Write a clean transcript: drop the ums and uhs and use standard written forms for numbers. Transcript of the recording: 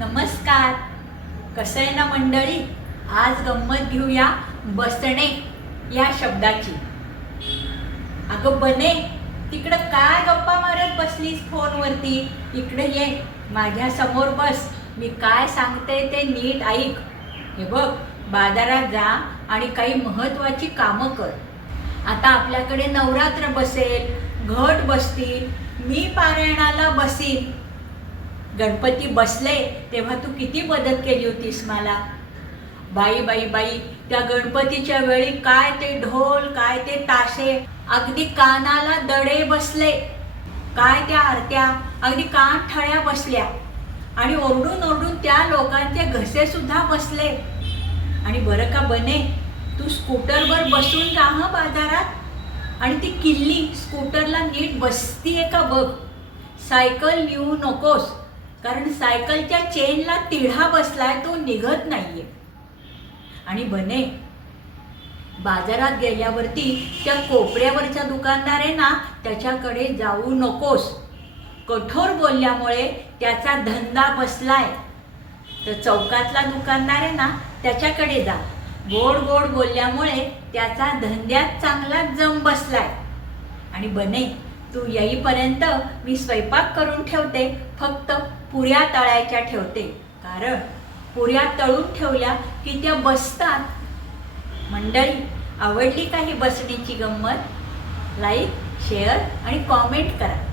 नमस्कार. कसं आहे ना मंडळी, आज गंमत घेऊया बसणे या शब्दाची. अगं बने, तिकडं काय गप्पा मारत बसलीस फोनवरती? इकडे ये, माझ्या समोर बस. मी काय सांगते ते नीट ऐक. हे बघ, बाजारात जा आणि काही महत्त्वाची कामं कर. आता आपल्याकडे नवरात्र बसेल, घट बसतील, मी पारायणाला बसीन. गणपती बसले तेव्हा तू किती मदत केली होतीस मला. बाई बाई बाई, त्या गणपतीच्या वेळी काय ते ढोल, काय ते ताशे, अगदी कानाला दडे बसले. काय त्या आरत्या, अगदी कान ठळ्या बसल्या. आणि ओरडून ओरडून त्या लोकांचे घसे सुद्धा बसले. आणि बरं का बने, तू स्कूटरवर बसून जा हं बाजारात. आणि ती किल्ली स्कूटरला नीट बसतीये का बघ. सायकल नेऊ नकोस, कारण सायकलच्या चेनला तिढा बसलाय, तो निघत नाहीये. आणि बने, बाजारात गेल्यावरती त्या कोपऱ्यावरच्या दुकानदार आहे ना, त्याच्याकडे जाऊ नकोस. कठोर बोलल्यामुळे त्याचा धंदा बसलाय. तर चौकातला दुकानदार आहे ना, त्याच्याकडे जा. गोड गोड बोलल्यामुळे त्याचा धंद्यात चांगला जम बसलाय. आणि बने, तू येईपर्यंत मी स्वयंपाक करून ठेवते, फक्त पुऱ्या तळायच्या ठेवते. कारण पुऱ्या तळून ठेवल्या की त्या बसतात. मंडळी, आवडली का ही बसण्याची गंमत? लाईक, शेअर आणि कॉमेंट करा.